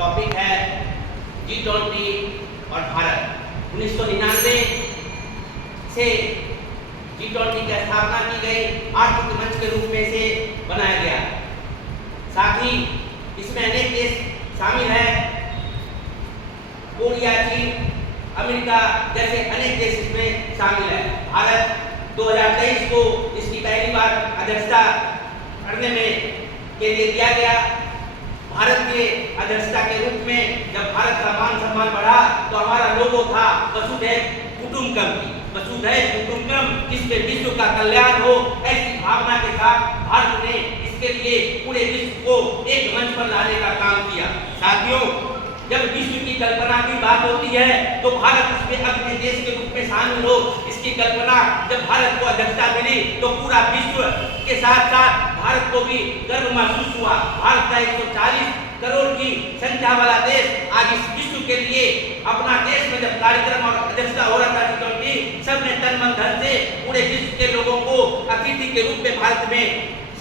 Topic है G20 और भारत। 1999 से G20 की स्थापना की गई, आर्थिक मंच के रूप में से बनाया गया। साथ ही इसमें अनेक देश शामिल हैं, कोरिया, चीन, अमेरिका जैसे अनेक देश इसमें शामिल है। भारत 2023 को इसकी पहली बार अध्यक्षता करने में के लिए दिया गया। भारत के अध्यक्षता के रूप में जब भारत का मान सम्मान बढ़ा तो हमारा लोगो था वसुधैव कुटुंबकम की, वसुधैव कुटुंबकम, जिससे विश्व का कल्याण हो, ऐसी भावना के साथ भारत ने इसके लिए पूरे विश्व को एक मंच पर लाने का काम किया। साथियों, जब विश्व की कल्पना की बात होती है तो भारत इसमें अपने देश के रूप में शामिल हो, इसकी कल्पना जब भारत को अध्यक्षता मिली तो पूरा विश्व के साथ साथ भारत को भी गर्व महसूस हुआ। भारत का 140 करोड़ की संख्या वाला देश आज इस विश्व के लिए अपना देश में जब कार्यक्रम और अध्यक्षता हो रहा था G20, सबने तन मन धन से पूरे विश्व के लोगों को अतिथि के रूप में भारत में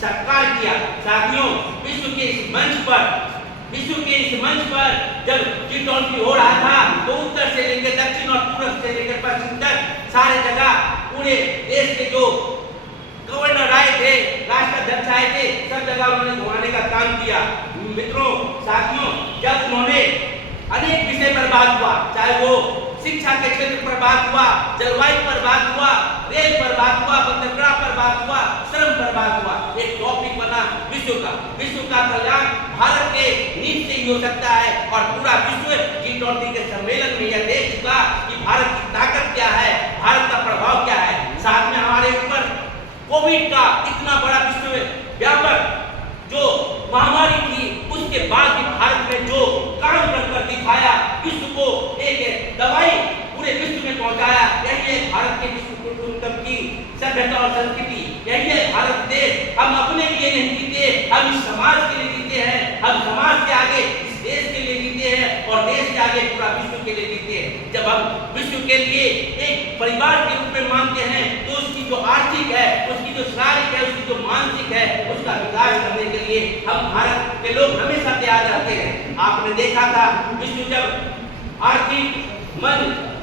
सत्कार किया। साथियों, विश्व के इस मंच पर जब G20 हो रहा था तो उत्तर से लेकर दक्षिण और पूर्व से लेकर पश्चिम तक सारे जगह पूरे देश के जो गवर्नर आए थे, राष्ट्राध्यक्ष आए थे, सब जगह उन्होंने घुमाने का काम किया। मित्रों, साथियों, जब उन्होंने अनेक विषय पर बात हुआ, चाहे वो शिक्षा के क्षेत्र पर बात हुआ, जलवायु पर बात हुआ, रेल पर बात हुआ, बंदरगाह पर बात हुआ, श्रम पर बात हुआ, एक टॉपिक बना विश्व का कल्याण भारत के नींव से ही हो सकता है। और पूरा विश्व G20 के सम्मेलन में यह देख चुका कि भारत की ताकत क्या है, भारत का प्रभाव क्या है। साथ में हमारे ऊपर कोविड का इतना बड़ा विश्व व्यापक जो महामारी थी, उसके बाद भी भारत ने जो काम कर दिखाया, विश्व को एक दवाई पूरे विश्व में पहुंचाया, यही है भारत के विश्व कुटुंबकम की सभ्यता और संस्कृति। यही है भारत देश। हम अपने लिए नहीं जीते, हम इस समाज के लिए जीते हैं, हम समाज के आगे इस देश के लिए जीते हैं और देश के आगे पूरा विश्व के लिए जीते हैं। जब हम विश्व के लिए एक परिवार के रूप में मानते हैं तो उसकी जो आर्थिक है, उसकी जो शारीरिक है, उसकी जो मानसिक है, उसका विकास करने के लिए हम भारत के लोग हमेशा तैयार रहते हैं। आपने देखा था विश्व जब आर्थिक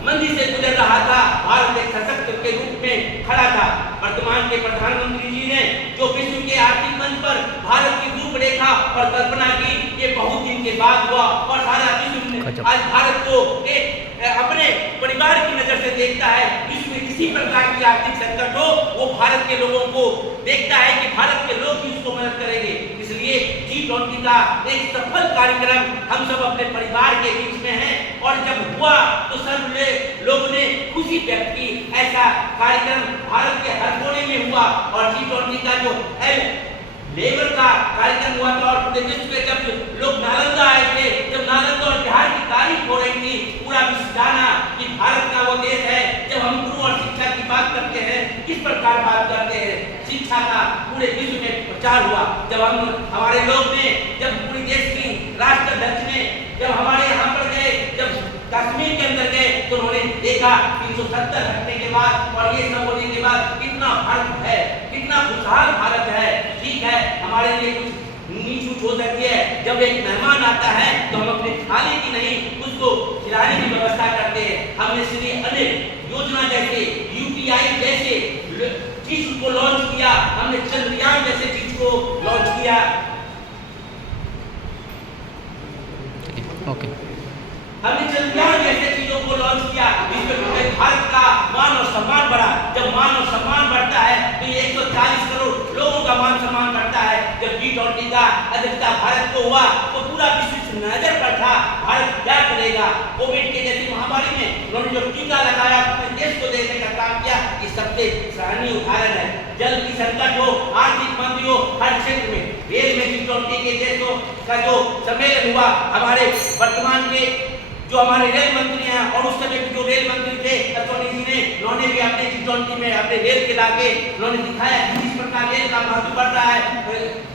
मंदी से गुजर रहा था, भारत एक सशक्त के रूप में खड़ा था। वर्तमान के प्रधानमंत्री जी ने जो विश्व के आर्थिक मंच पर भारत की रूपरेखा और कल्पना की, ये बहुत दिन के बाद हुआ और सारा विश्व आज भारत को एक अपने परिवार की नजर से देखता है। विश्व में किसी प्रकार की आर्थिक संकट हो, वो भारत के लोगों को देखता है कि भारत के लोग ही उसको मदद करेंगे। इसलिए G20 का एक सफल कार्यक्रम हम सब अपने परिवार के बीच में हैं और जब हुआ तो सब लोगों ने खुशी व्यक्त की। ऐसा कार्यक्रम भारत के हर कोने में हुआ और G20 का जो लेबर का कार्यक्रम हुआ था और पूरे विश्व के जब लोग नालंदा आए थे, जब नालंदा और बिहार की तारीफ हो रही थी, पूरा विश्व जाना कि भारत का वो देश है। जब हम गुरु और शिक्षा की बात करते हैं, किस प्रकार बात करते हैं, शिक्षा का पूरे विश्व में प्रचार हुआ। जब हमारे लोग ने, जब पूरे देश की राष्ट्राध्यक्ष ने जब हमारे यहाँ पर गए, जब कश्मीर के अंदर गए तो उन्होंने देखा 370 हटने के बाद और ये सब होने के बाद कितना भारत है, कितना खुशहाल भारत है। ठीक है, हमारे लिए कुछ नीच ऊंच हो सकती है। जब एक मेहमान आता है तो हम अपने खाने की नहीं, उसको खिलाने की व्यवस्था करते हैं। हमने इसलिए अनेक योजना जैसे UPI जैसे चीज को लॉन्च किया, हमने चंद्रयान जैसे चीज को लॉन्च किया। हमने चंद्रयान जैसे चीजों को लॉन्च किया, जिसमें भारत का मान और सम्मान बढ़ा। जब मान और सम्मान बढ़ता है तो ये 140 करोड़ लोगों का मान सम्मान बढ़ता है। जब G20 का अध्यक्षता भारत को हुआ तो पूरा विश्व नजर पर था भारत क्या करेगा। कोविड के जैसी महामारी में उन्होंने जो टीका लगाया, अपने देश को देने का काम किया, ये सबसे सराहनीय उदाहरण है। जल की संकट हो, आर्थिक मंदी हो, हर क्षेत्र में रेल में G20 के देशों का जो सम्मेलन हुआ, हमारे वर्तमान के जो हमारे रेल मंत्री हैं और उस समय के जो रेल मंत्री थे अतोनी जी ने, उन्होंने भी अपने G20 में अपने रेल के लाके उन्होंने दिखाया कि जिस प्रकार रेल का महत्व बढ़ रहा है,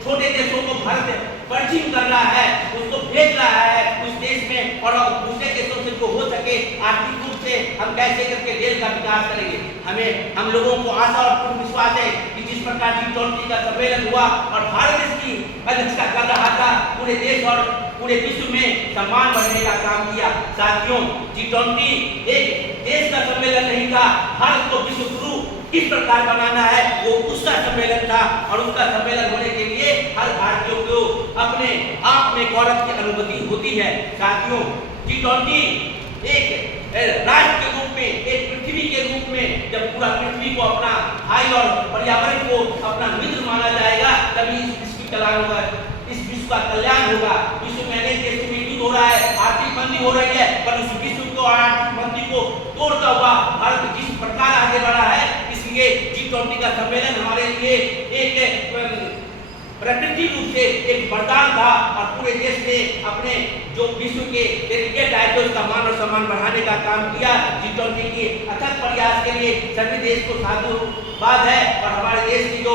छोटे देशों को भारत परिचित कर रहा है, उसको भेज रहा है उस देश में और दूसरे देशों से जो हो सके आर्थिक रूप से हम कैसे करके रेल का विकास करेंगे। हम लोगों को आशा और पूर्ण विश्वास है कि जिस प्रकार G20 का सम्मेलन हुआ और भारत इसकी अध्यक्षता कर रहा था, पूरे देश और पूरे विश्व में सम्मान बढ़ने का काम किया। साथियों, G20 एक देश का सम्मेलन नहीं था, भारत को विश्व गुरु किस प्रकार बनाना है वो उसका सम्मेलन था, और उसका सम्मेलन होने के लिए हर भारतीयों को अपने आप में गौरव की अनुभूति होती है। साथियों, G20 एक राष्ट्र के रूप में, एक पृथ्वी के रूप में, जब पूरा पृथ्वी को अपना भाई और पर्यावरण को अपना मित्र माना जाएगा, तभी इस विश्व की कल्याण होगा, इस विश्व का कल्याण होगा। विश्व में अनेक देशों में युद्ध हो रहा है, आर्थिक मंदी हो रही है, पर उस विश्व को आर्थिक मंदी को तोड़ता हुआ भारत जिस प्रकार आगे बढ़ा है, इसलिए G20 का सम्मेलन हमारे लिए एक प्रकृति रूप से एक वरदान था, और पूरे देश ने अपने जो विश्व के डेलीगेट आए थे उसका मान और सम्मान बढ़ाने का काम किया। G20 के अथक प्रयास के लिए सभी देश को साधुवाद है, और हमारे देश की जो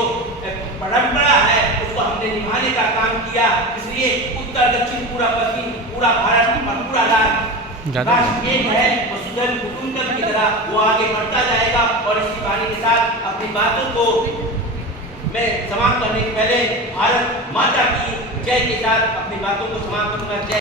परंपरा है उसको हमने निभाने का काम किया। इसलिए उत्तर दक्षिण पूरा पश्चिम पूरा भारत और पूरा राष्ट्र एक है, वसुधैव कुटुंबकम की तरह वो आगे बढ़ता जाएगा। और इसी वाणी के साथ अपनी बातों को मैं समाप्त करने के पहले भारत माता की जय के साथ अपनी बातों को समाप्त करूंगा। जय